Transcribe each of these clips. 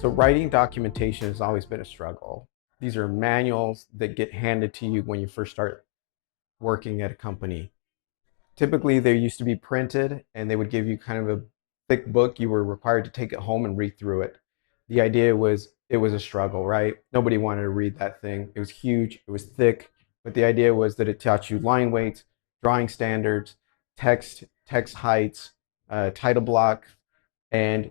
So writing documentation has always been a struggle. These are manuals that get handed to you when you first start working at a company. Typically, they used to be printed and they would give you kind of a thick book. You were required to take it home and read through it. The idea was it was a struggle, right? Nobody wanted to read that thing. It was huge, it was thick, but the idea was that it taught you line weights, drawing standards, text heights, title block, and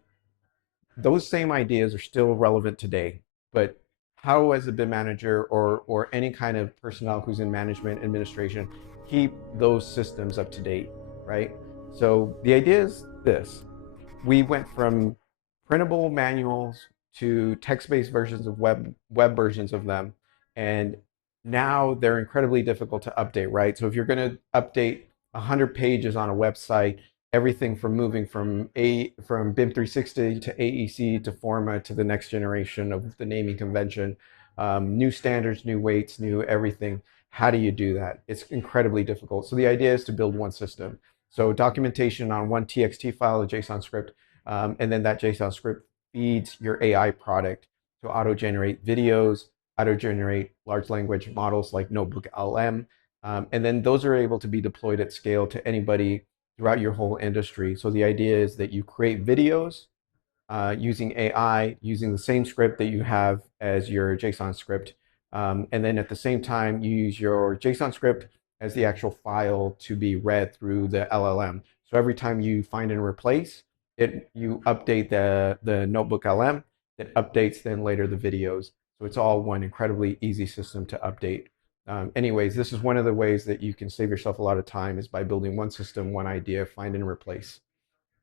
those same ideas are still relevant today. But how, as a BIM manager or any kind of personnel who's in management administration, keep those systems up to date, right? So the idea is this: we went from printable manuals to text-based versions of web versions of them, and now they're incredibly difficult to update, right? So if you're going to update 100 pages on a website, everything from moving from BIM 360 to AEC to Forma to the next generation of the naming convention, new standards, new weights, new everything. How do you do that? It's incredibly difficult. So the idea is to build one system. So documentation on one TXT file, a JSON script, and then that JSON script feeds your AI product to auto-generate videos, auto-generate large language models like Notebook LM, and then those are able to be deployed at scale to anybody throughout your whole industry. So the idea is that you create videos using AI, using the same script that you have as your JSON script. And then at the same time, you use your JSON script as the actual file to be read through the LLM. So every time you find and replace it, you update the Notebook LM that updates then later the videos. So it's all one incredibly easy system to update. Anyways, this is one of the ways that you can save yourself a lot of time is by building one system, one idea, find and replace.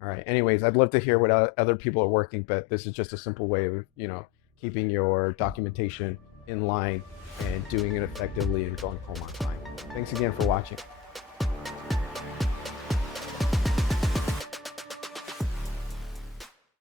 All right. Anyways, I'd love to hear what other people are working, but this is just a simple way of, keeping your documentation in line and doing it effectively and going home on time. Thanks again for watching.